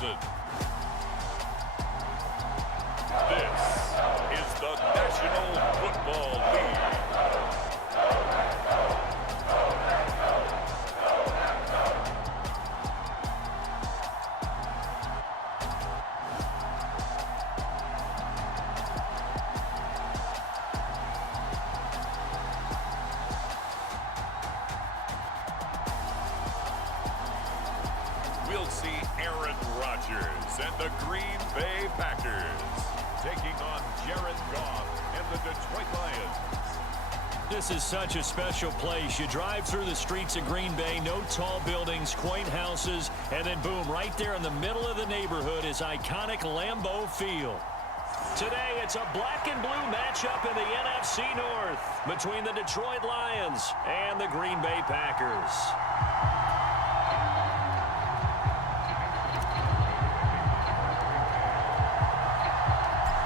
Wilson. This is the National Football League. We'll see Aaron Rodgers and the Green Bay Packers taking on Jared Goff and the Detroit Lions. This is such a special place. You drive through the streets of Green Bay, no tall buildings, quaint houses, and then boom, right there in the middle of the neighborhood is iconic Lambeau Field. Today, it's a black and blue matchup in the NFC North between the Detroit Lions and the Green Bay Packers.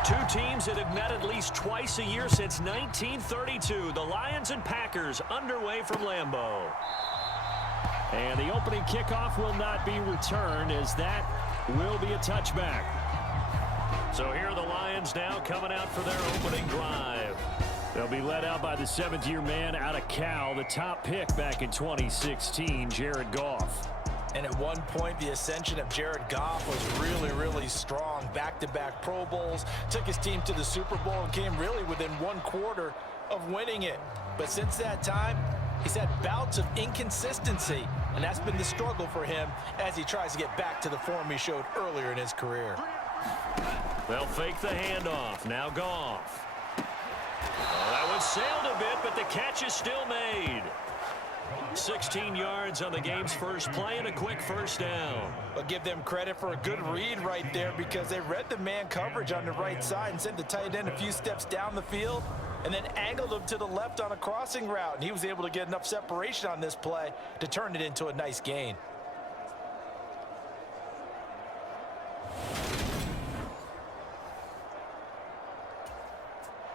Two teams that have met at least twice a year since 1932. The Lions and Packers underway from Lambeau. And the opening kickoff will not be returned, as that will be a touchback. So here are the Lions now coming out for their opening drive. They'll be led out by the seventh-year man out of Cal, the top pick back in 2016, Jared Goff. And at one point, the ascension of Jared Goff was really, really strong. Back-to-back Pro Bowls, took his team to the Super Bowl and came really within one quarter of winning it. But since that time, he's had bouts of inconsistency, and that's been the struggle for him as he tries to get back to the form he showed earlier in his career. They'll fake the handoff. Now Goff. Well, that one sailed a bit, but the catch is still made. 16 yards on the game's first play and a quick first down. I'll give them credit for a good read right there, because they read the man coverage on the right side and sent the tight end a few steps down the field and then angled him to the left on a crossing route. And he was able to get enough separation on this play to turn it into a nice gain.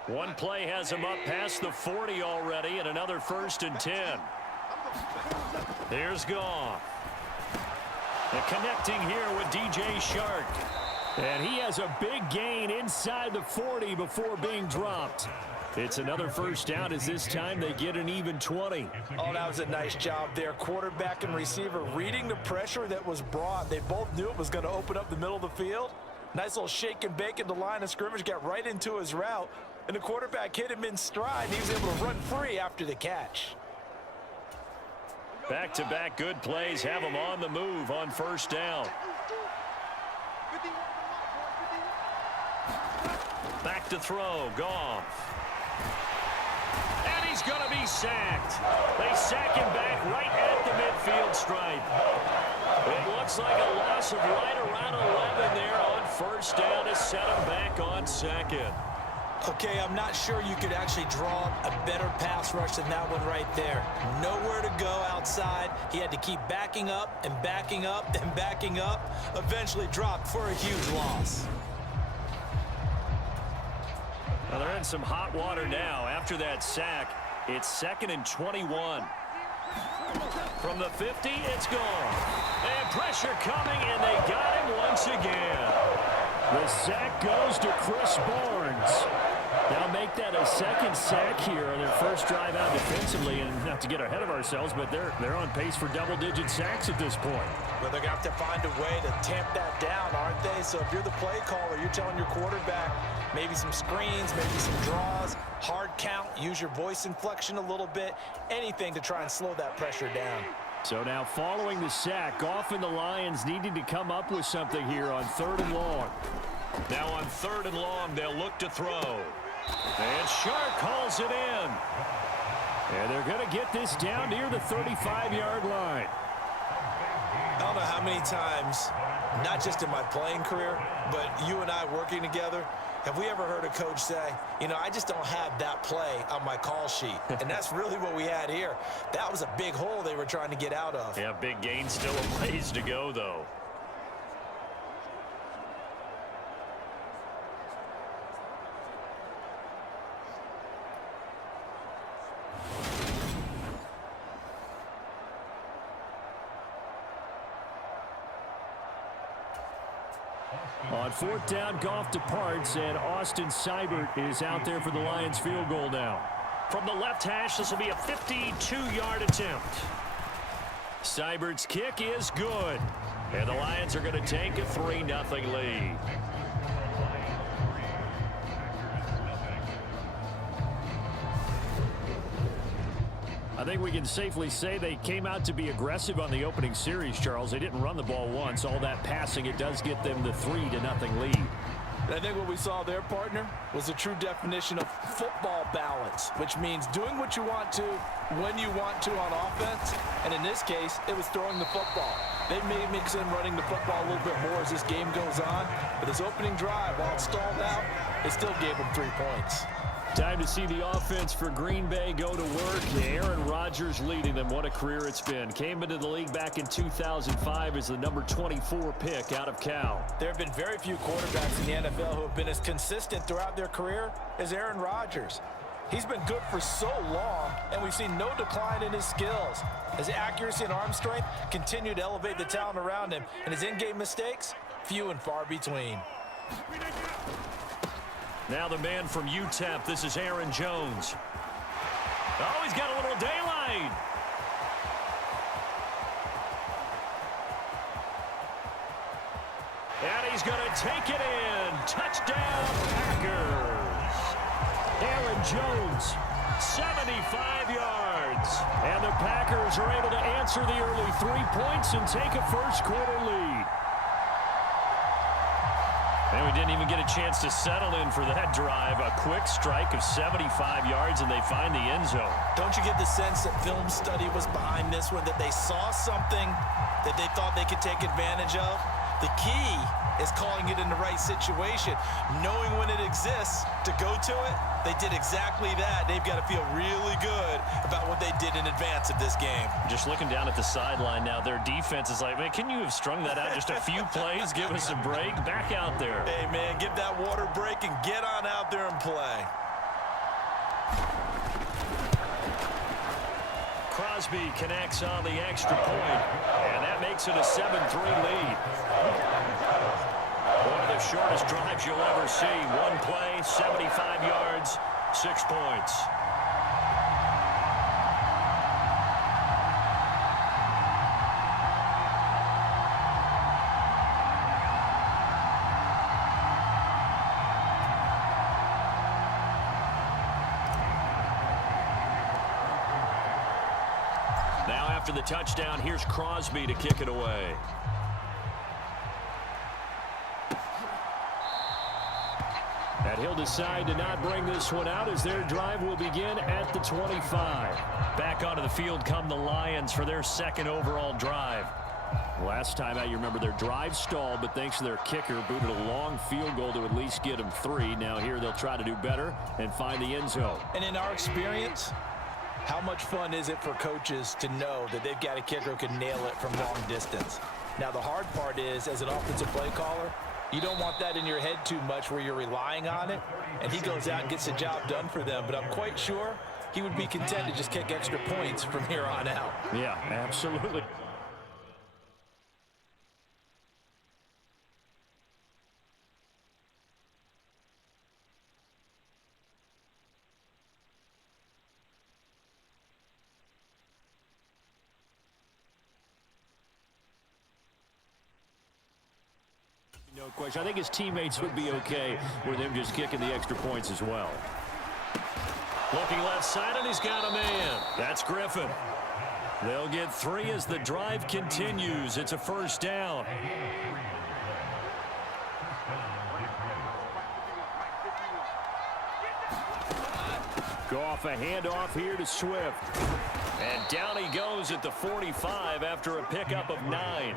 One play has him up past the 40 already, and another 1st and 10. Here's Goff. And connecting here with DJ Shark. And he has a big gain inside the 40 before being dropped. It's another first down, as this time they get an even 20. Oh, that was a nice job there. Quarterback and receiver reading the pressure that was brought. They both knew it was going to open up the middle of the field. Nice little shake and bake at the line of scrimmage, got right into his route. And the quarterback hit him in stride, and he was able to run free after the catch. Back-to-back good plays have him on the move on first down. Back to throw, Goff. And he's going to be sacked. They sack him back right at the midfield stripe. It looks like a loss of right around 11 there on first down to set him back on second. Okay, I'm not sure you could actually draw a better pass rush than that one right there. Nowhere to go outside. He had to keep backing up and backing up and backing up. Eventually dropped for a huge loss. Well, they're in some hot water now. After that sack, it's 2nd and 21. From the 50, it's gone. And pressure coming, and they got him once again. The sack goes to Chris Barnes. They'll make that a second sack here on their first drive out defensively. And not to get ahead of ourselves, but they're on pace for double-digit sacks at this point. Well, they're going to have to find a way to tamp that down, aren't they? So if you're the play caller, you're telling your quarterback maybe some screens, maybe some draws, hard count, use your voice inflection a little bit, anything to try and slow that pressure down. So now following the sack, Goff and the Lions needing to come up with something here on 3rd and long. Now on 3rd and long, they'll look to throw. And Shark calls it in. And they're going to get this down near the 35-yard line. I don't know how many times, not just in my playing career, but you and I working together, have we ever heard a coach say, you know, I just don't have that play on my call sheet? And that's really what we had here. That was a big hole they were trying to get out of. Yeah, big gain, still a ways to go, though. On fourth down, Goff departs, and Austin Seibert is out there for the Lions field goal now. From the left hash, this will be a 52-yard attempt. Seibert's kick is good. And the Lions are going to take a 3-0 lead. I think we can safely say they came out to be aggressive on the opening series, Charles. They didn't run the ball once. All that passing, it does get them the 3-0 lead. And I think what we saw there, partner, was a true definition of football balance, which means doing what you want to, when you want to on offense. And in this case, it was throwing the football. They may mix in running the football a little bit more as this game goes on. But this opening drive, while it stalled out, they still gave them 3 points. Time to see the offense for Green Bay go to work. Aaron Rodgers leading them. What a career it's been. Came into the league back in 2005 as the number 24 pick out of Cal. There have been very few quarterbacks in the NFL who have been as consistent throughout their career as Aaron Rodgers. He's been good for so long, and we've seen no decline in his skills. His accuracy and arm strength continue to elevate the talent around him, and his in-game mistakes, few and far between. Now the man from UTEP, this is Aaron Jones. Oh, he's got a little daylight. And he's going to take it in. Touchdown, Packers. Aaron Jones, 75 yards. And the Packers are able to answer the early 3 points and take a first-quarter lead. And we didn't even get a chance to settle in for that drive. A quick strike of 75 yards, and they find the end zone. Don't you get the sense that film study was behind this one, that they saw something that they thought they could take advantage of? The key is calling it in the right situation, knowing when it exists to go to it. They did exactly that. They've got to feel really good about what they did in advance of this game. Just looking down at the sideline now, their defense is like, man, can you have strung that out just a few plays? Give us a break. Back out there. Hey, man, give that water break and get on out there and play. Crosby connects on the extra point, and that makes it a 7-3 lead. One of the shortest drives you'll ever see. One play, 75 yards, 6 points. Now after the touchdown, here's Crosby to kick it away. And he'll decide to not bring this one out as their drive will begin at the 25. Back onto the field come the Lions for their second overall drive. Last time out, you remember their drive stalled, but thanks to their kicker, booted a long field goal to at least get them 3. Now here they'll try to do better and find the end zone. And in our experience, how much fun is it for coaches to know that they've got a kicker who can nail it from long distance? Now the hard part is, as an offensive play caller, you don't want that in your head too much where you're relying on it, and he goes out and gets the job done for them. But I'm quite sure he would be content to just kick extra points from here on out. Yeah, absolutely. No question. I think his teammates would be okay with him just kicking the extra points as well. Looking left side, and he's got a man. That's Griffin. They'll get 3 as the drive continues. It's a first down. Goff, a handoff here to Swift. And down he goes at the 45 after a pickup of 9.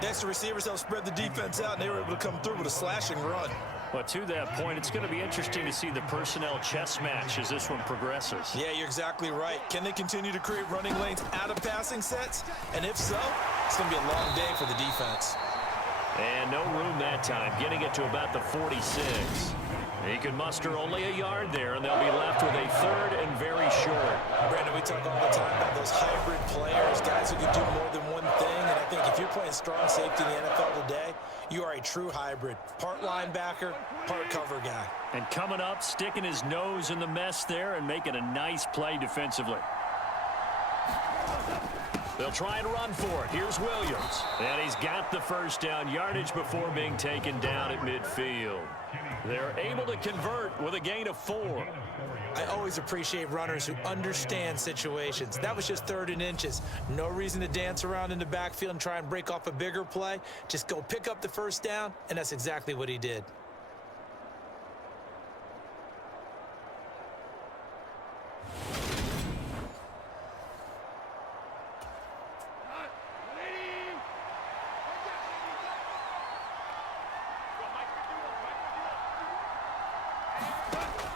Next, the receivers helped spread the defense out, and they were able to come through with a slashing run. But to that point, it's going to be interesting to see the personnel chess match as this one progresses. Yeah, you're exactly right. Can they continue to create running lanes out of passing sets? And if so, it's going to be a long day for the defense. And no room that time, getting it to about the 46. He can muster only a yard there, and they'll be left with a third and very short. Brandon, we talk all the time about those hybrid players, guys who can do more than one thing. And I think if you're playing strong safety in the NFL today, you are a true hybrid. Part linebacker, part cover guy. And coming up, sticking his nose in the mess there and making a nice play defensively. They'll try and run for it. Here's Williams. And he's got the first down yardage before being taken down at midfield. They're able to convert with a gain of 4. I always appreciate runners who understand situations. That was just 3rd and inches. No reason to dance around in the backfield and try and break off a bigger play. Just go pick up the first down, and that's exactly what he did.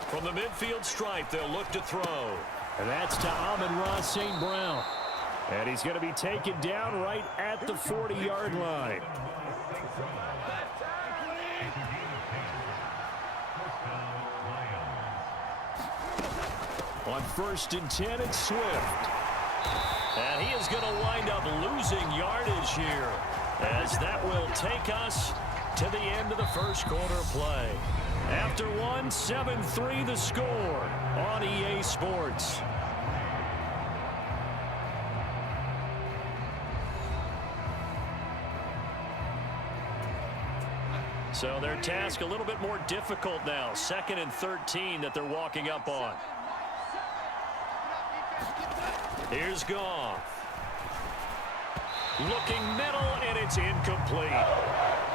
From the midfield stripe, they'll look to throw. And that's to Amon-Ra St. Brown. And he's going to be taken down right at the 40-yard line. On 1st and 10, it's Swift. And he is going to wind up losing yardage here, as that will take us to the end of the first quarter play. After one, 7-3 the score on EA Sports. So their task a little bit more difficult now. 2nd and 13 that they're walking up on. Here's Goff. Looking middle, and it's incomplete.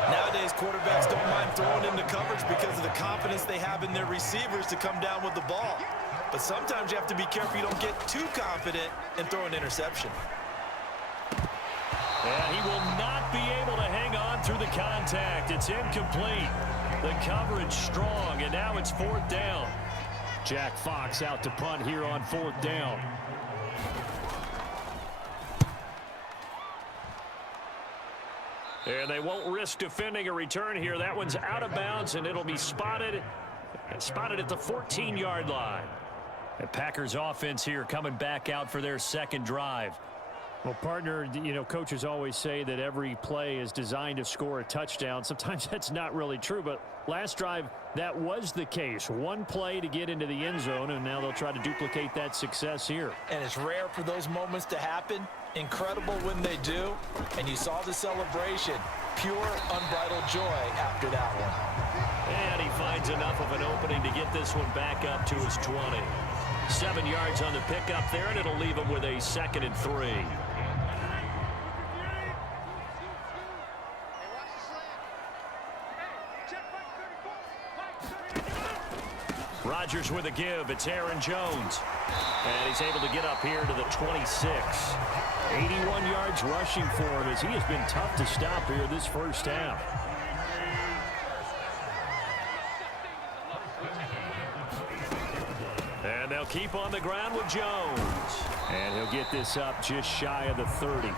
Nowadays, quarterbacks don't mind throwing into coverage because of the confidence they have in their receivers to come down with the ball. But sometimes you have to be careful you don't get too confident and throw an interception. And he will not be able to hang on through the contact. It's incomplete. The coverage strong, and now it's 4th down. Jack Fox out to punt here on 4th down. And they won't risk defending a return here. That one's out of bounds, and it'll be spotted at the 14-yard line. The Packers offense here coming back out for their 2nd drive. Well, partner, you know, coaches always say that every play is designed to score a touchdown. Sometimes that's not really true, but last drive, that was the case. One play to get into the end zone, and now they'll try to duplicate that success here. And it's rare for those moments to happen. Incredible when they do. And you saw the celebration. Pure, unbridled joy after that one. And he finds enough of an opening to get this one back up to his 20. 7 yards on the pickup there, and it'll leave him with a 2nd and 3. Rodgers with a give. It's Aaron Jones. And he's able to get up here to the 26. 81 yards rushing for him as he has been tough to stop here this first half. And they'll keep on the ground with Jones. And he'll get this up just shy of the 30.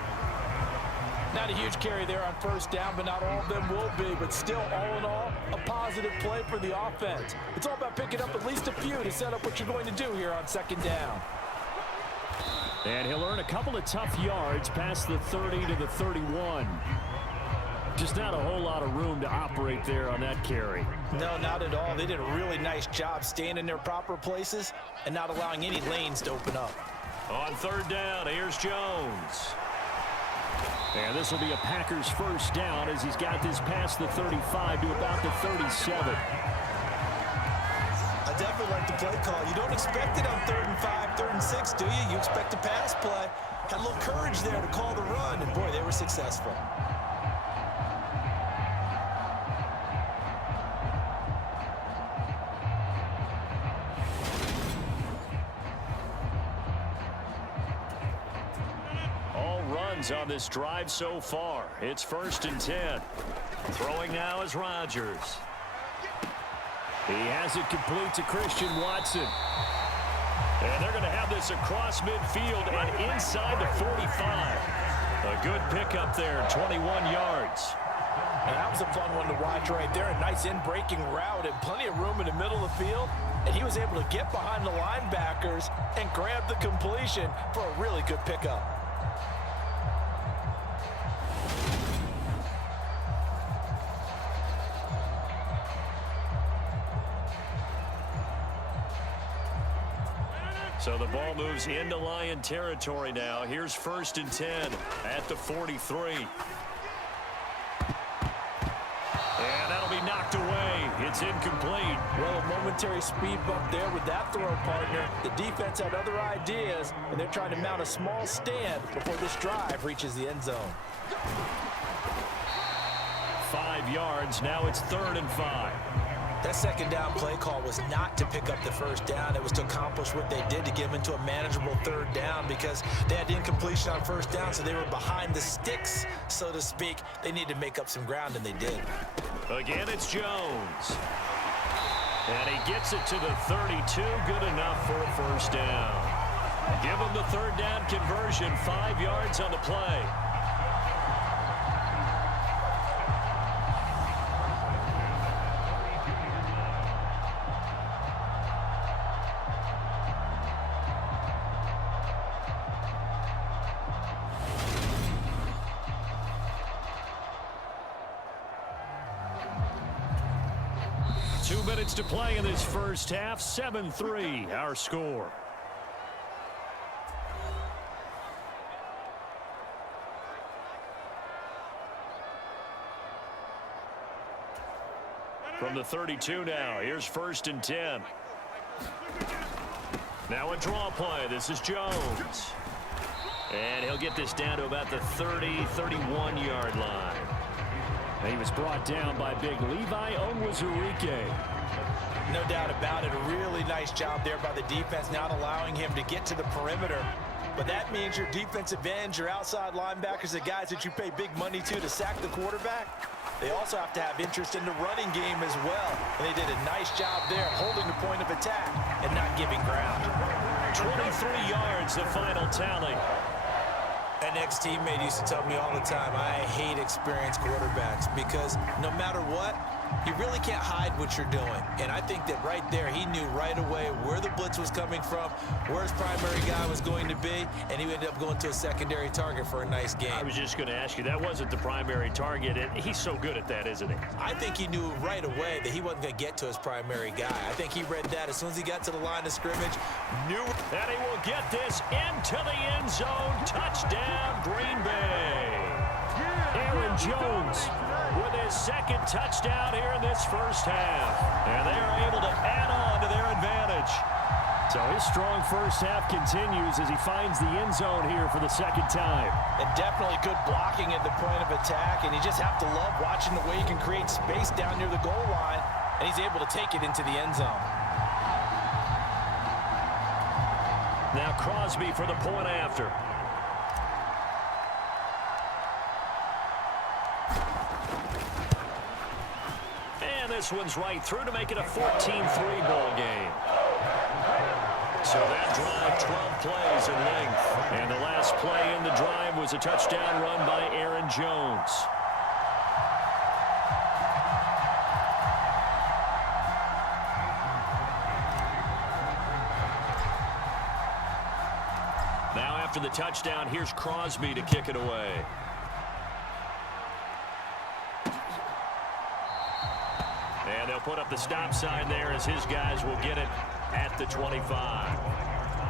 Not a huge carry there on 1st down, but not all of them will be. But still, all in all, a positive play for the offense. It's all about picking up at least a few to set up what you're going to do here on 2nd down. And he'll earn a couple of tough yards past the 30 to the 31. Just not a whole lot of room to operate there on that carry. No, not at all. They did a really nice job staying in their proper places and not allowing any lanes to open up. On 3rd down, here's Jones. And this will be a Packers 1st down as he's got this past the 35 to about the 37. I definitely like the play call. You don't expect it on 3rd and 5, 3rd and 6, do you? You expect a pass play. Had a little courage there to call the run, and boy, they were successful. On this drive so far. It's 1st and 10. Throwing now is Rodgers. He has it complete to Christian Watson. And they're going to have this across midfield and inside the 45. A good pickup there, 21 yards. And that was a fun one to watch right there. A nice in-breaking route and plenty of room in the middle of the field. And he was able to get behind the linebackers and grab the completion for a really good pickup. So the ball moves into Lion territory now. Here's 1st and 10 at the 43. And that'll be knocked away. It's incomplete. Well, a momentary speed bump there with that throw partner. The defense had other ideas, and they're trying to mount a small stand before this drive reaches the end zone. 5 yards. Now it's 3rd and 5. That second down play call was not to pick up the first down. It was to accomplish what they did to get them into a manageable 3rd down because they had incompletion on 1st down, so they were behind the sticks, so to speak. They needed to make up some ground, and they did. Again, it's Jones. And he gets it to the 32. Good enough for a 1st down. Give him the 3rd down conversion. 5 yards on the play. To play in this first half. 7-3 our score. From the 32 now, here's 1st and 10. Now a draw play. This is Jones, and he'll get this down to about the 30-31 yard line. And he was brought down by big Levi Onwuzurike. No doubt about it. A really nice job there by the defense, not allowing him to get to the perimeter. But that means your defensive ends, your outside linebackers, the guys that you pay big money to sack the quarterback, they also have to have interest in the running game as well. And they did a nice job there holding the point of attack and not giving ground. 23 yards, the final tally. An ex-teammate used to tell me all the time, I hate experienced quarterbacks because no matter what, you really can't hide what you're doing. And I think that right there, he knew right away where the blitz was coming from, where his primary guy was going to be, and he ended up going to a secondary target for a nice game. I was just going to ask you, that wasn't the primary target, and he's so good at that, isn't he? I think he knew right away that he wasn't going to get to his primary guy. I think he read that as soon as he got to the line of scrimmage, knew. And he will get this into the end zone. Touchdown, Green Bay. Aaron Jones with his 2nd touchdown here in this first half. And they are able to add on to their advantage. So his strong first half continues as he finds the end zone here for the 2nd time. And definitely good blocking at the point of attack. And you just have to love watching the way he can create space down near the goal line. And he's able to take it into the end zone. Now Crosby for the point after. This one's right through to make it a 14-3 ball game. So that drive, 12 plays in length. And the last play in the drive was a touchdown run by Aaron Jones. Now after the touchdown, here's Crosby to kick it away. And they'll put up the stop sign there as his guys will get it at the 25.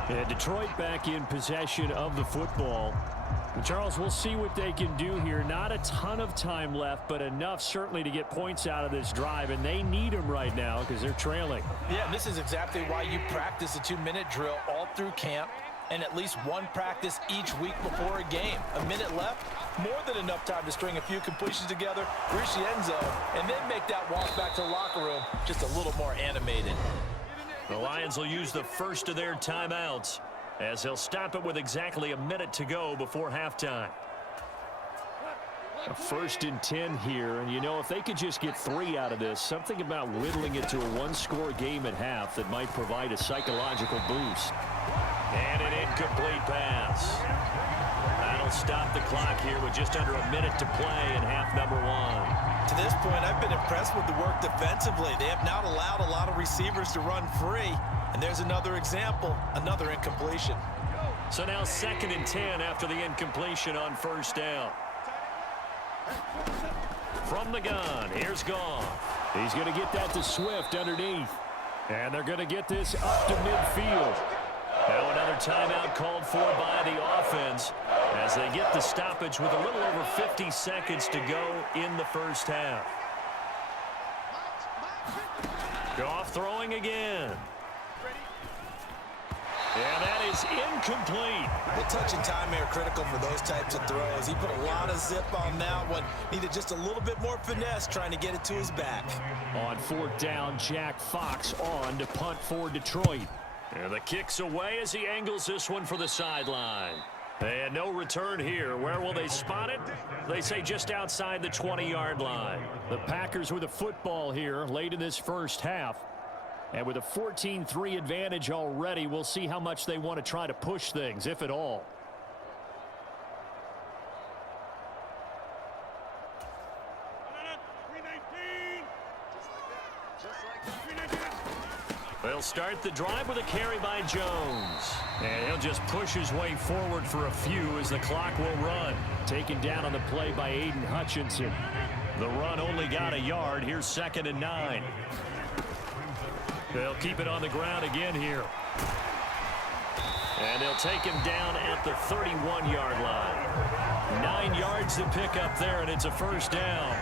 And Detroit back in possession of the football. And Charles, we'll see what they can do here. Not a ton of time left, but enough certainly to get points out of this drive. And they need them right now because they're trailing. Yeah, this is exactly why you practice a 2-minute drill all through camp and at least one practice each week before a game. A minute left, more than enough time to string a few completions together, reach the end zone, and then make that walk back to the locker room just a little more animated. The Lions will use the first of their timeouts as they'll stop it with exactly a minute to go before halftime. A 1st and 10 here, and you know, if they could just get 3 out of this, something about whittling it to a 1-score game at half that might provide a psychological boost. And an incomplete pass. That'll stop the clock here with just under a minute to play in half number one. To this point, I've been impressed with the work defensively. They have not allowed a lot of receivers to run free. And there's another example, another incompletion. So now 2nd and 10 after the incompletion on first down. From the gun, here's Goff. He's going to get that to Swift underneath. And they're going to get this up to midfield. Now another timeout called for by the offense as they get the stoppage with a little over 50 seconds to go in the first half. Goff throwing again. And that is incomplete. Well, touch and time are critical for those types of throws. He put a lot of zip on that one. Needed just a little bit more finesse trying to get it to his back. On 4th down, Jack Fox on to punt for Detroit. And the kick's away as he angles this one for the sideline. And no return here. Where will they spot it? They say just outside the 20-yard line. The Packers with a football here late in this first half. And with a 14-3 advantage already, we'll see how much they want to try to push things, if at all. They'll start the drive with a carry by Jones. And he'll just push his way forward for a few as the clock will run. Taken down on the play by Aiden Hutchinson. The run only got a yard. Here's 2nd and 9. They'll keep it on the ground again here. And they'll take him down at the 31-yard line. 9 yards to pick up there, and it's a first down.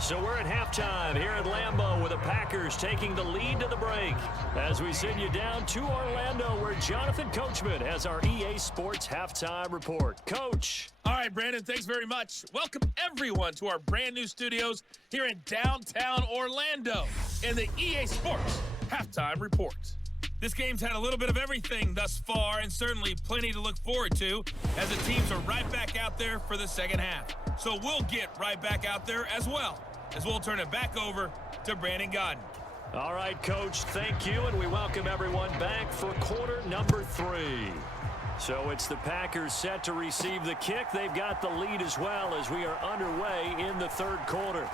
So we're at halftime here at Lambeau with the Packers taking the lead to the break. As we send you down to Orlando where Jonathan Coachman has our EA Sports Halftime Report. Coach. All right, Brandon, thanks very much. Welcome everyone to our brand new studios here in downtown Orlando in the EA Sports Halftime Report. This game's had a little bit of everything thus far and certainly plenty to look forward to as the teams are right back out there for the second half. So we'll get right back out there as well, as we'll turn it back over to Brandon Godden. All right, Coach, thank you, and we welcome everyone back for quarter number 3. So it's the Packers set to receive the kick. They've got the lead as well as we are underway in the third quarter.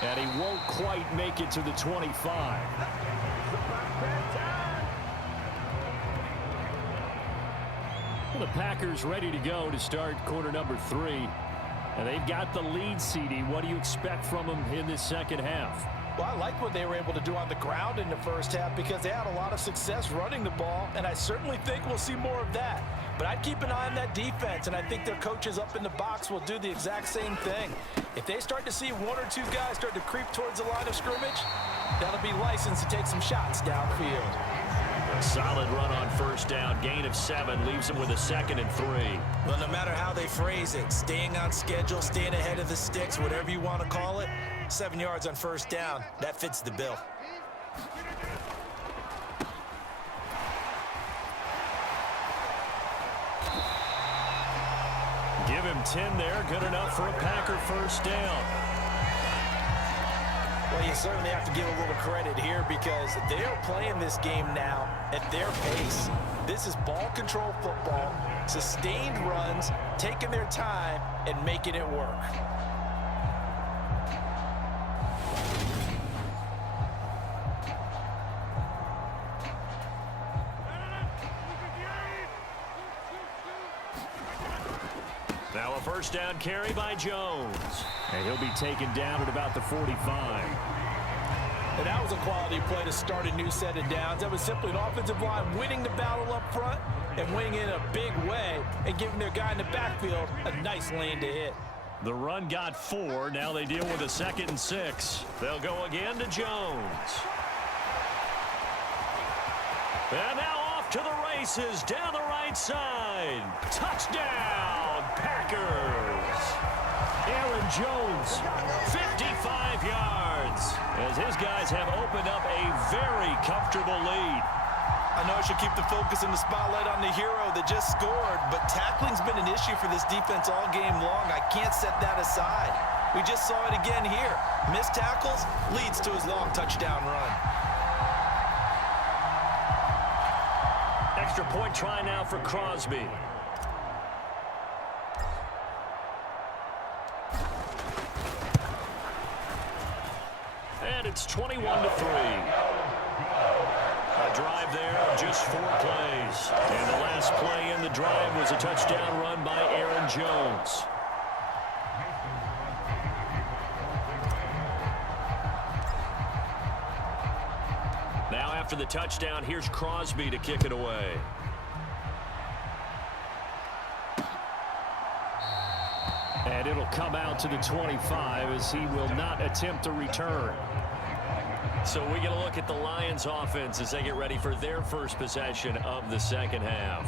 And he won't quite make it to the 25. Well, the Packers ready to go to start quarter number 3. And they've got the lead, CD. What do you expect from them in this second half? Well, I like what they were able to do on the ground in the first half because they had a lot of success running the ball, and I certainly think we'll see more of that. But I'd keep an eye on that defense, and I think their coaches up in the box will do the exact same thing. If they start to see 1 or 2 guys start to creep towards the line of scrimmage, that'll be licensed to take some shots downfield. A solid run on first down. Gain of 7 leaves them with a 2nd and 3. Well, no matter how they phrase it, staying on schedule, staying ahead of the sticks, whatever you want to call it, 7 yards on first down, that fits the bill. Give him 10 there. Good enough for a Packer first down. Well, you certainly have to give a little credit here because they're playing this game now at their pace. This is ball control football, sustained runs, taking their time, and making it work. Now a first down carry by Jones. And he'll be taken down at about the 45. And that was a quality play to start a new set of downs. That was simply an offensive line winning the battle up front and winning it in a big way and giving their guy in the backfield a nice lane to hit. The run got 4. Now they deal with a 2nd and 6. They'll go again to Jones. And now off to the races down the right side. Touchdown, Packers. Aaron Jones, 55 yards, as his guys have opened up a very comfortable lead. I know I should keep the focus and the spotlight on the hero that just scored, but tackling's been an issue for this defense all game long. I can't set that aside. We just saw it again here. Missed tackles leads to his long touchdown run. Extra point try now for Crosby. And it's 21-3. A drive there of just 4 plays. And the last play in the drive was a touchdown run by Aaron Jones. Now after the touchdown, here's Crosby to kick it away. And it'll come out to the 25 as he will not attempt a return. So we get a look at the Lions offense as they get ready for their first possession of the second half.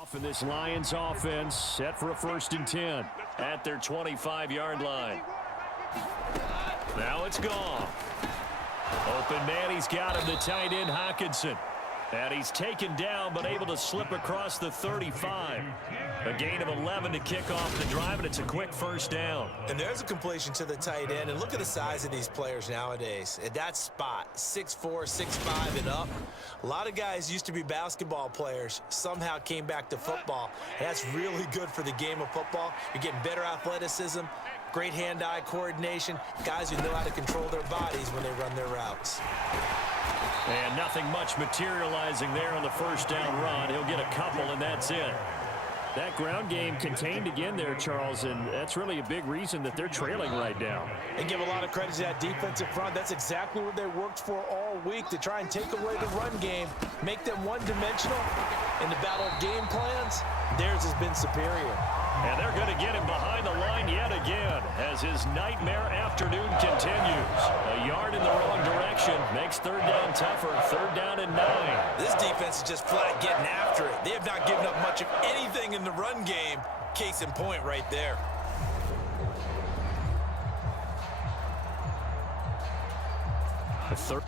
Off in this Lions offense, set for a 1st and 10 at their 25-yard line. Now it's gone. Open man, he's got him, the tight end Hockenson. And he's taken down, but able to slip across the 35. A gain of 11 to kick off the drive, and it's a quick 1st down. And there's a completion to the tight end. And look at the size of these players nowadays. At that spot, 6'4", 6'5", and up. A lot of guys used to be basketball players, somehow came back to football. And that's really good for the game of football. You're getting better athleticism, great hand-eye coordination, guys who know how to control their bodies when they run their routes. And nothing much materializing there on the 1st down run. He'll get a couple, and that's it. That ground game contained again there, Charles, and that's really a big reason that they're trailing right now. And give a lot of credit to that defensive front. That's exactly what they worked for all week, to try and take away the run game, make them one-dimensional. In the battle of game plans, theirs has been superior. And they're going to get him behind the line yet again as his nightmare afternoon continues. A yard in the wrong direction makes 3rd down tougher. 3rd down and 9. This defense is just flat getting after it. They have not given up much of anything in the run game. Case in point right there. A third.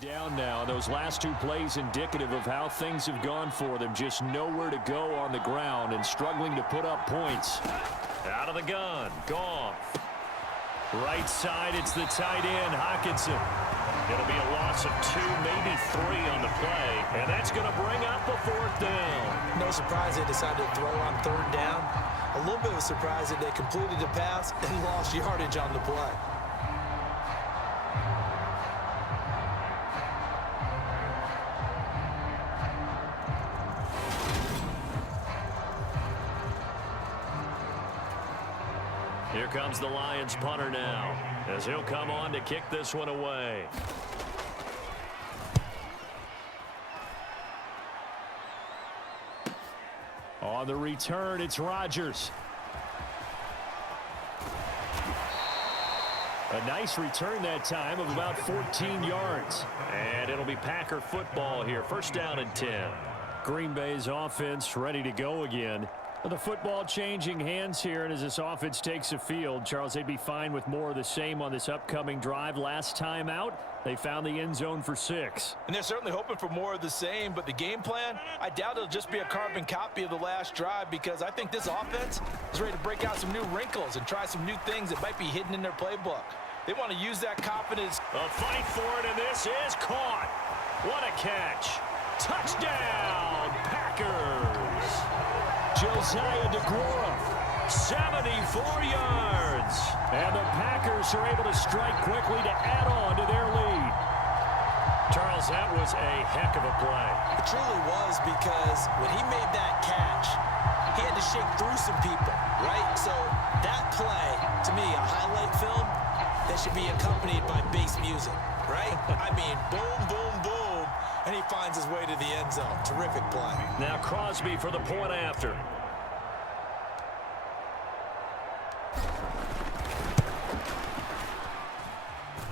Down now. Those last 2 plays indicative of how things have gone for them. Just nowhere to go on the ground and struggling to put up points. Out of the gun. Goff. Right side, it's the tight end, Hockenson. It'll be a loss of 2, maybe 3 on the play. And that's going to bring up a 4th down. No surprise they decided to throw on 3rd down. A little bit of a surprise that they completed the pass and lost yardage on the play. Here comes the Lions punter now, as he'll come on to kick this one away. On the return, it's Rodgers. A nice return that time of about 14 yards. And it'll be Packer football here. 1st down and 10. Green Bay's offense ready to go again. Well, the football changing hands here, and as this offense takes the field, Charles, they'd be fine with more of the same on this upcoming drive. Last time out, they found the end zone for 6. And they're certainly hoping for more of the same, but the game plan, I doubt it'll just be a carbon copy of the last drive, because I think this offense is ready to break out some new wrinkles and try some new things that might be hidden in their playbook. They want to use that confidence. A fight for it, and this is caught. What a catch. Touchdown, Packers. Josiah DeGuara, 74 yards. And the Packers are able to strike quickly to add on to their lead. Charles, that was a heck of a play. It truly was, because when he made that catch, he had to shake through some people, right? So that play, to me, a highlight film that should be accompanied by bass music, right? I mean, boom, boom, boom, and he finds his way to the end zone. Terrific play. Now Crosby for the point after.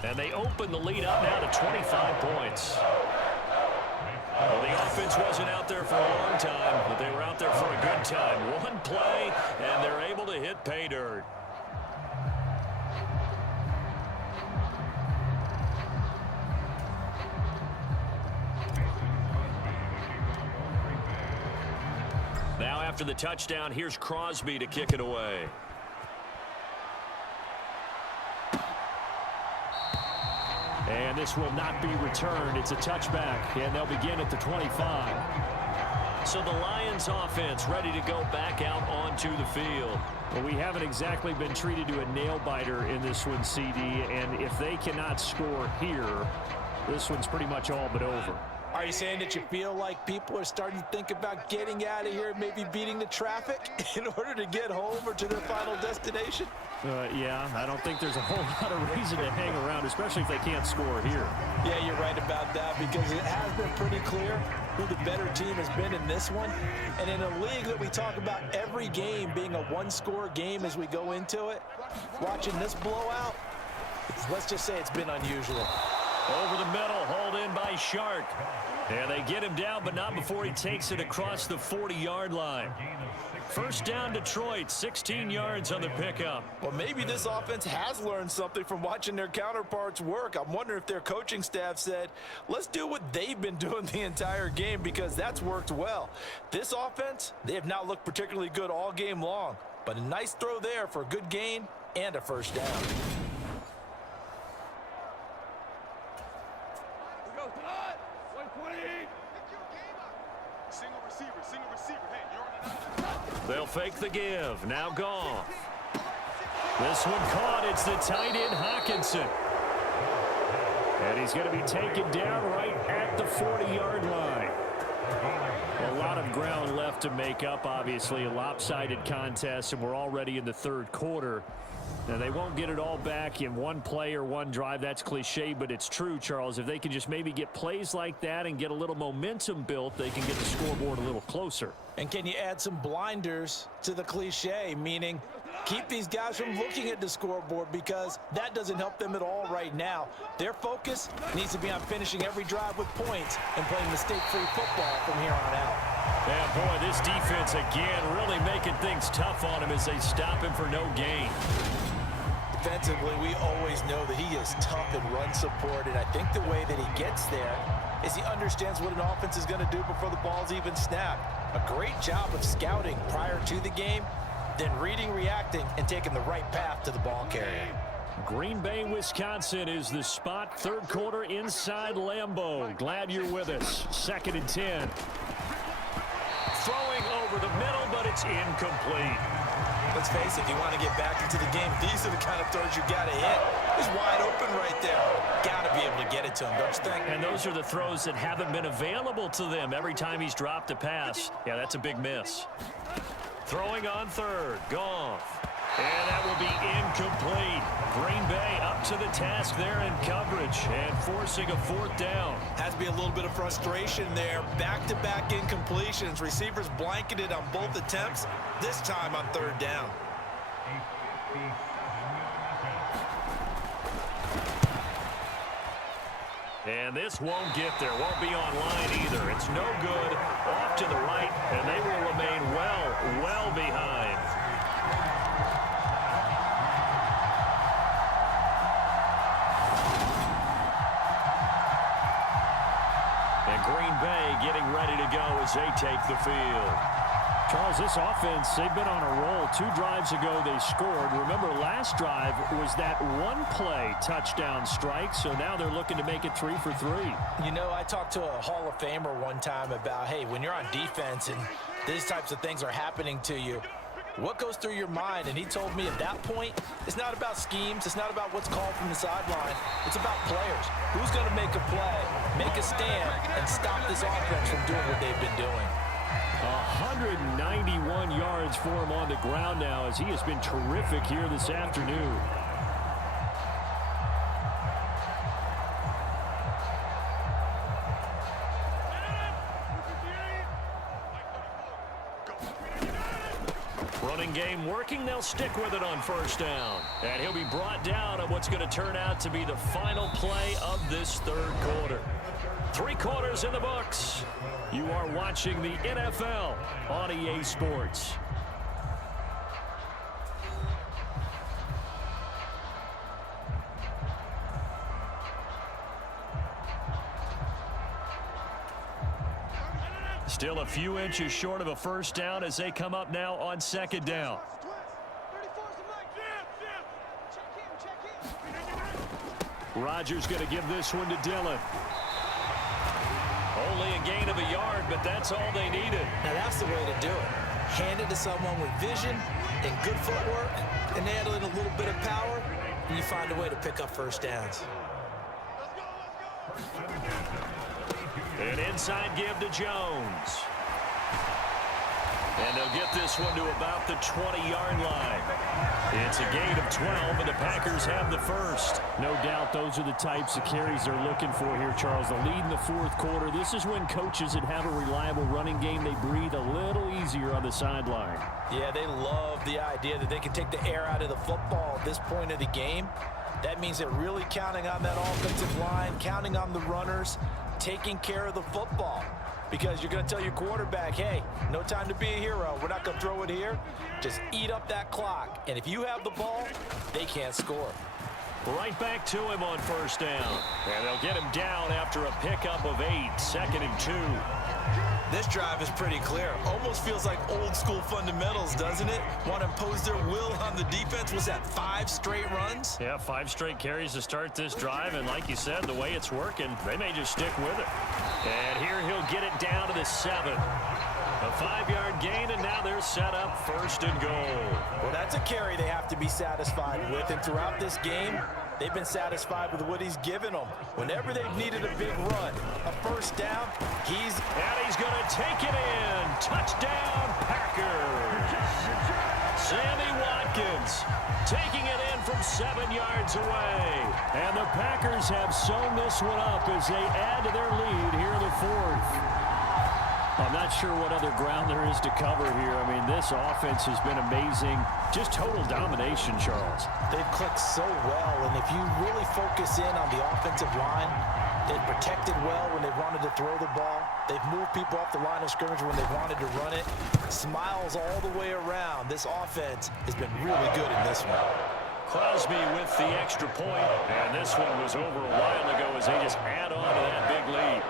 And they open the lead up now to 25 points. Well, the offense wasn't out there for a long time, but they were out there for a good time. One play, and they're able to hit pay dirt. Now after the touchdown, here's Crosby to kick it away. And this will not be returned. It's a touchback, and they'll begin at the 25. So the Lions offense ready to go back out onto the field. Well, we haven't exactly been treated to a nail-biter in this one, CD, and if they cannot score here, this one's pretty much all but over. Are you saying that you feel like people are starting to think about getting out of here, maybe beating the traffic in order to get home or to their final destination? Yeah, I don't think there's a whole lot of reason to hang around, especially if they can't score here. Yeah, you're right about that, because it has been pretty clear who the better team has been in this one. And in a league that we talk about every game being a one-score game as we go into it, watching this blowout, let's just say it's been unusual. Over the middle, hauled in by Shark. And they get him down, but not before he takes it across the 40-yard line. First down, Detroit, 16 yards on the pickup. Well, maybe this offense has learned something from watching their counterparts work. I'm wondering if their coaching staff said, let's do what they've been doing the entire game, because that's worked well. This offense, they have not looked particularly good all game long, but a nice throw there for a good gain and a first down. They'll fake the give. Now Goff. This one caught. It's the tight end, Hawkinson. And he's going to be taken down right at the 40-yard line. A lot of ground left to make up, obviously. A lopsided contest, and we're already in the third quarter. Now, they won't get it all back in one play or one drive. That's cliche, but it's true, Charles. If they can just maybe get plays like that and get a little momentum built, they can get the scoreboard a little closer. And can you add some blinders to the cliche, meaning keep these guys from looking at the scoreboard, because that doesn't help them at all right now. Their focus needs to be on finishing every drive with points and playing mistake-free football from here on out. Yeah, boy, this defense again really making things tough on him as they stop him for no gain. Defensively, we always know that he is tough in run support, and I think the way that he gets there is he understands what an offense is going to do before the ball's even snapped. A great job of scouting prior to the game, then reading, reacting, and taking the right path to the ball carrier. Green Bay, Wisconsin is the spot. Third quarter inside Lambeau. Glad you're with us. 2nd and 10. Throwing over the middle, but it's incomplete. Let's face it, if you want to get back into the game, these are the kind of throws you got to hit. He's wide open right there. Got to be able to get it to him, don't you think? And those are the throws that haven't been available to them every time he's dropped a pass. Yeah, that's a big miss. Throwing on third, Goff. And that will be incomplete. Green Bay up to the task there in coverage and forcing a 4th down. Has to be a little bit of frustration there. Back-to-back incompletions. Receivers blanketed on both attempts, this time on 3rd down. And this won't get there, won't be online either. It's no good, off to the right, and they will remain well behind. And Green Bay getting ready to go as they take the field. Charles, this offense, they've been on a roll. 2 drives ago, they scored. Remember, last drive was that one-play touchdown strike, so now they're looking to make it 3 for 3. You know, I talked to a Hall of Famer one time about, hey, when you're on defense and these types of things are happening to you, what goes through your mind? And he told me at that point, it's not about schemes. It's not about what's called from the sideline. It's about players. Who's going to make a play, make a stand, and stop this offense from doing what they've been doing? 191 yards for him on the ground now as he has been terrific here this afternoon. Running game working. They'll stick with it on first down. And he'll be brought down on what's going to turn out to be the final play of this third quarter. 3 quarters in the books. You are watching the NFL on EA Sports. Still a few inches short of a first down as they come up now on second down. Rodgers going to give this one to Dillon. Only a gain of a yard, but that's all they needed. Now that's the way to do it. Hand it to someone with vision and good footwork, and add in a little bit of power, and you find a way to pick up first downs. An inside give to Jones. And they'll get this one to about the 20-yard line. It's a gain of 12, and the Packers have the first. No doubt those are the types of carries they're looking for here, Charles. The lead in the fourth quarter. This is when coaches that have a reliable running game, they breathe a little easier on the sideline. Yeah, they love the idea that they can take the air out of the football at this point of the game. That means they're really counting on that offensive line, counting on the runners, taking care of the football. Because you're going to tell your quarterback, hey, no time to be a hero. We're not going to throw it here. Just eat up that clock. And if you have the ball, they can't score. Right back to him on first down. And they'll get him down after a pickup of 8, 2nd and 2. This drive is pretty clear. Almost feels like old school fundamentals, doesn't it? Want to impose their will on the defense. Was that 5 straight runs? Yeah, 5 straight carries to start this drive. And like you said, the way it's working, they may just stick with it. And here he'll get it down to the 7. A 5-yard gain, and now they're set up 1st and goal. Well, that's a carry they have to be satisfied with. And throughout this game, they've been satisfied with what he's given them. Whenever they've needed a big run, a first down, he's going to take it in. Touchdown, Packers. Sammy Watkins taking it in from 7 yards away. And the Packers have sewn this one up as they add to their lead here in the fourth. I'm not sure what other ground there is to cover here. I mean, this offense has been amazing. Just total domination, Charles. They've clicked so well, and if you really focus in on the offensive line, they've protected well when they wanted to throw the ball. They've moved people off the line of scrimmage when they wanted to run it. Smiles all the way around. This offense has been really good in this one. Crosby with the extra point, and this one was over a while ago as they just add on to that big lead.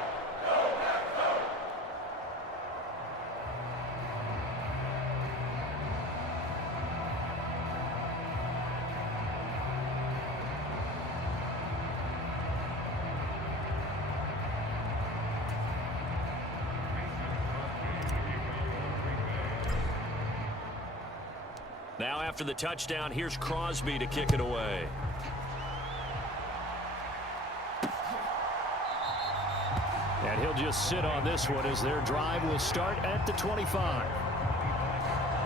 Now after the touchdown, here's Crosby to kick it away. And he'll just sit on this one as their drive will start at the 25.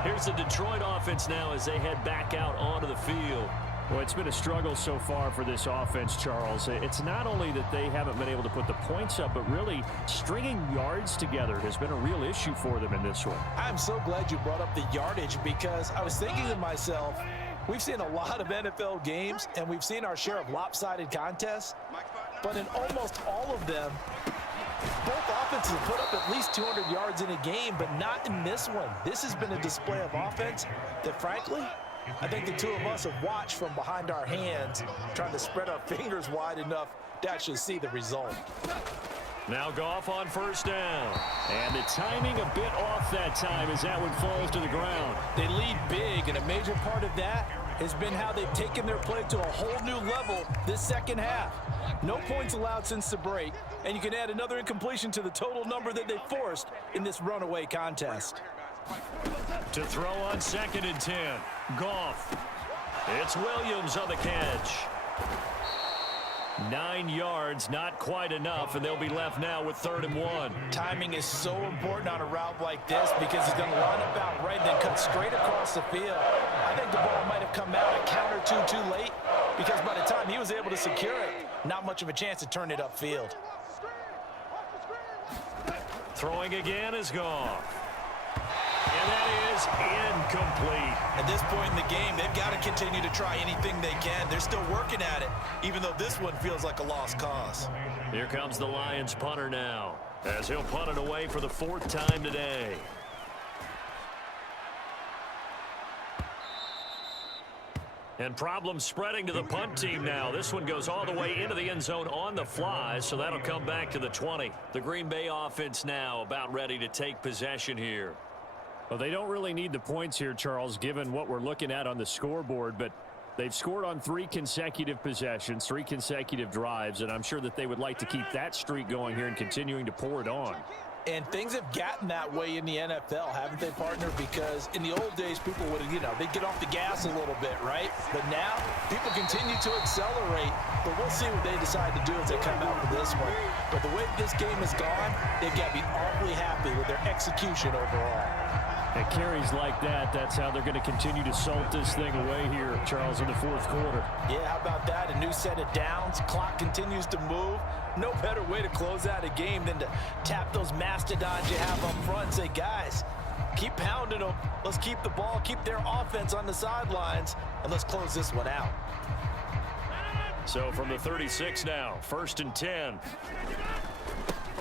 Here's the Detroit offense now as they head back out onto the field. Well, it's been a struggle so far for this offense, Charles. It's not only that they haven't been able to put the points up, but really stringing yards together has been a real issue for them in this one. I'm so glad you brought up the yardage because I was thinking to myself, we've seen a lot of NFL games and we've seen our share of lopsided contests. but in almost all of them, both offenses have put up at least 200 yards in a game, but not in this one. This has been a display of offense that, frankly, I think the two of us have watched from behind our hands, trying to spread our fingers wide enough to actually see the result. Now Goff on first down. And the timing a bit off that time as that one falls to the ground. They lead big, and a major part of that has been how they've taken their play to a whole new level this second half. No points allowed since the break, and you can add another incompletion to the total number that they forced in this runaway contest. To throw on 2nd and 10. Goff. It's Williams on the catch. 9 yards, not quite enough, and they'll be left now with 3rd and 1. Timing is so important on a route like this because he's going to line up out right, then cut straight across the field. I think the ball might have come out a count or two too late because by the time he was able to secure it, not much of a chance to turn it upfield. Throwing again is Goff. And that is incomplete. At this point in the game, they've got to continue to try anything they can. They're still working at it, even though this one feels like a lost cause. Here comes the Lions punter now, as he'll punt it away for the 4th time today. And problems spreading to the punt team now. This one goes all the way into the end zone on the fly, so that'll come back to the 20. The Green Bay offense now about ready to take possession here. Well, they don't really need the points here, Charles, given what we're looking at on the scoreboard, but they've scored on 3 consecutive possessions, 3 consecutive drives, and I'm sure that they would like to keep that streak going here and continuing to pour it on. And things have gotten that way in the NFL, haven't they, partner? Because in the old days, people would, they'd get off the gas a little bit, right? But now, people continue to accelerate. But we'll see what they decide to do as they come out for this one. But the way this game has gone, they've got to be awfully happy with their execution overall. At carries like that, that's how they're going to continue to salt this thing away here, Charles, in the 4th quarter. Yeah, how about that? A new set of downs. Clock continues to move. No better way to close out a game than to tap those mastodons you have up front and say, guys, keep pounding them. Let's keep the ball, keep their offense on the sidelines, and let's close this one out. So from the 36 now, 1st and 10.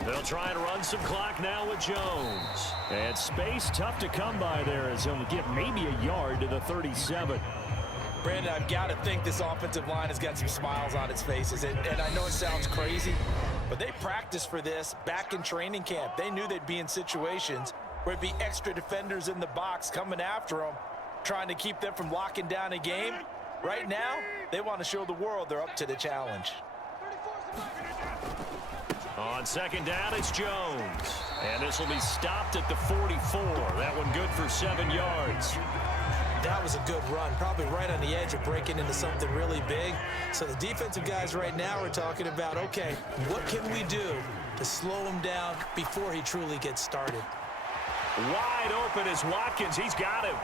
They'll try and run some clock now with Jones. And space tough to come by there as he'll get maybe a yard to the 37. Brandon, I've got to think this offensive line has got some smiles on its faces. And I know it sounds crazy, but they practiced for this back in training camp. They knew they'd be in situations where it'd be extra defenders in the box coming after them, trying to keep them from locking down a game. Right now, they want to show the world they're up to the challenge. On 2nd down, it's Jones. And this will be stopped at the 44. That one good for 7 yards. That was a good run, probably right on the edge of breaking into something really big. So the defensive guys right now are talking about, okay, what can we do to slow him down before he truly gets started? Wide open is Watkins. He's got him.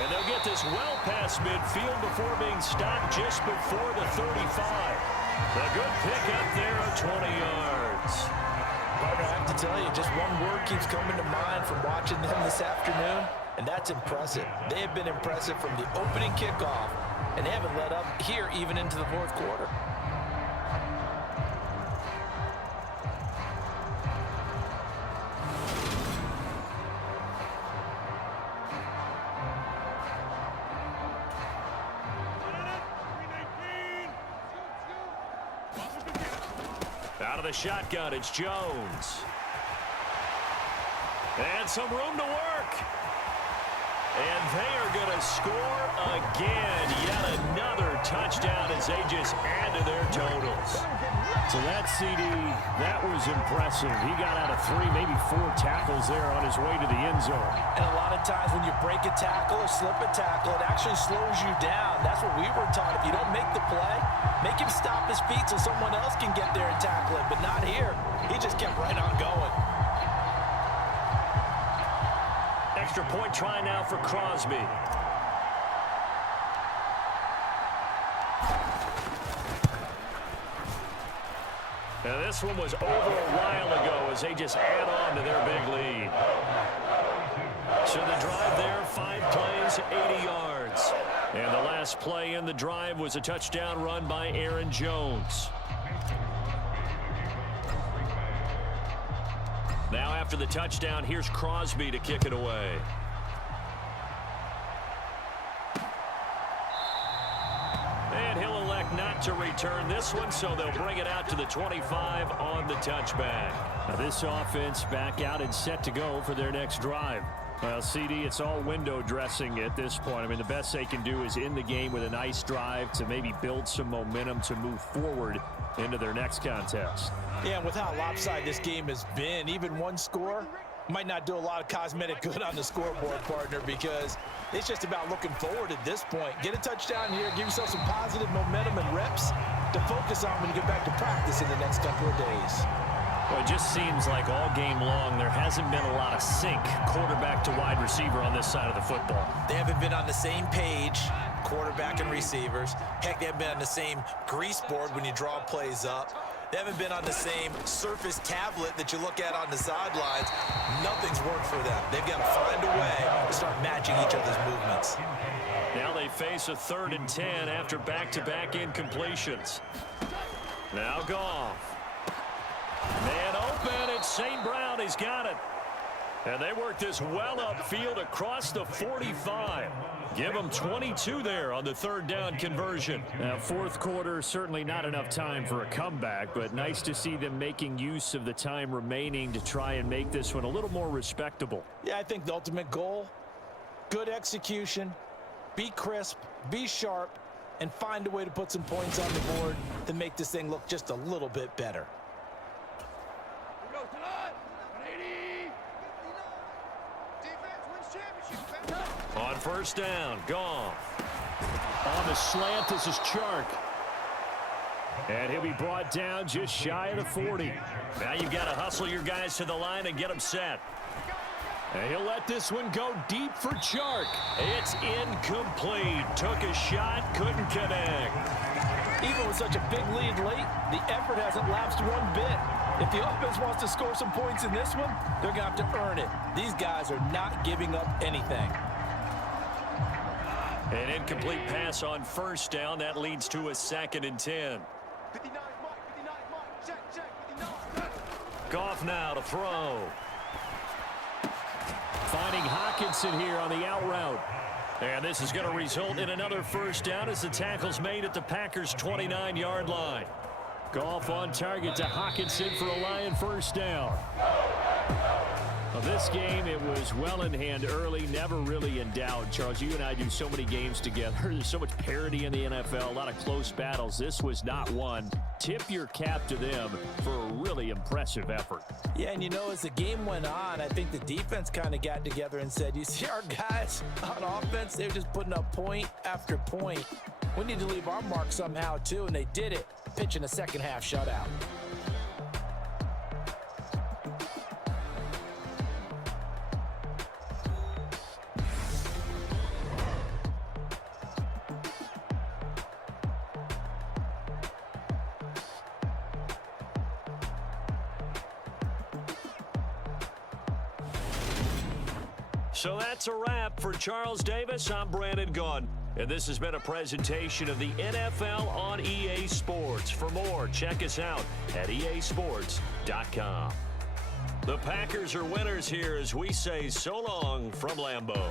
And they'll get this well past midfield before being stopped just before the 35. A good pick up there of 20 yards. Partner, I have to tell you, just one word keeps coming to mind from watching them this afternoon, and that's impressive. They have been impressive from the opening kickoff, and they haven't let up here even into the 4th quarter. Out of the shotgun, it's Jones. And some room to work. And they are going to score again. Yet another touchdown as they just add to their totals. So that CD, that was impressive. He got out of 3, maybe 4 tackles there on his way to the end zone. And a lot of times when you break a tackle or slip a tackle, it actually slows you down. That's what we were taught. If you don't make the play, make him stop his feet so someone else can get there and tackle it. But not here. He just kept right on going. Extra point try now for Crosby. Now this one was over a while ago as they just add on to their big lead. So the drive there, 5 plays, 80 yards. And the last play in the drive was a touchdown run by Aaron Jones. Now after the touchdown, here's Crosby to kick it away. And he'll elect not to return this one, so they'll bring it out to the 25 on the touchback. Now this offense back out and set to go for their next drive. Well, CD, it's all window dressing at this point. I mean, the best they can do is in the game with a nice drive to maybe build some momentum to move forward into their next contest. Yeah, and with how lopsided this game has been, even one score might not do a lot of cosmetic good on the scoreboard, partner, because it's just about looking forward at this point. Get a touchdown here, give yourself some positive momentum and reps to focus on when you get back to practice in the next couple of days. Well, it just seems like all game long there hasn't been a lot of sync quarterback to wide receiver on this side of the football. They haven't been on the same page, quarterback and receivers. Heck, they haven't been on the same grease board when you draw plays up. They haven't been on the same surface tablet that you look at on the sidelines. Nothing's worked for them. They've got to find a way to start matching each other's movements. Now they face a 3rd and 10 after back-to-back incompletions. Now Goff. Man open, it's St. Brown. He's got it. And they work this well upfield across the 45. Give them 22 there on the 3rd down conversion. Now, 4th quarter, certainly not enough time for a comeback, but nice to see them making use of the time remaining to try and make this one a little more respectable. Yeah, I think the ultimate goal, good execution, be crisp, be sharp, and find a way to put some points on the board to make this thing look just a little bit better. On 1st down, Goff. On the slant, this is Chark. And he'll be brought down just shy of the 40. Now you've got to hustle your guys to the line and get them set. And he'll let this one go deep for Chark. It's incomplete. Took a shot, couldn't connect. Even with such a big lead late, the effort hasn't lapsed one bit. If the offense wants to score some points in this one, they're going to have to earn it. These guys are not giving up anything. An incomplete pass on 1st down. That leads to a 2nd and 10. Goff now to throw. Finding Hockenson here on the out route. And this is going to result in another 1st down as the tackle's made at the Packers' 29-yard line. Goff on target to Hockenson for a Lion 1st down. Well, this game, it was well in hand early, never really in doubt. Charles, you and I do so many games together. There's so much parity in the NFL, a lot of close battles. This was not one. Tip your cap to them for a really impressive effort. Yeah, and you know, as the game went on, I think the defense kind of got together and said, you see our guys on offense, they're just putting up point after point. We need to leave our mark somehow, too, and they did it, pitching a second-half shutout. So that's a wrap for Charles Davis. I'm Brandon Gaudin, and this has been a presentation of the NFL on EA Sports. For more, check us out at easports.com. The Packers are winners here as we say so long from Lambeau.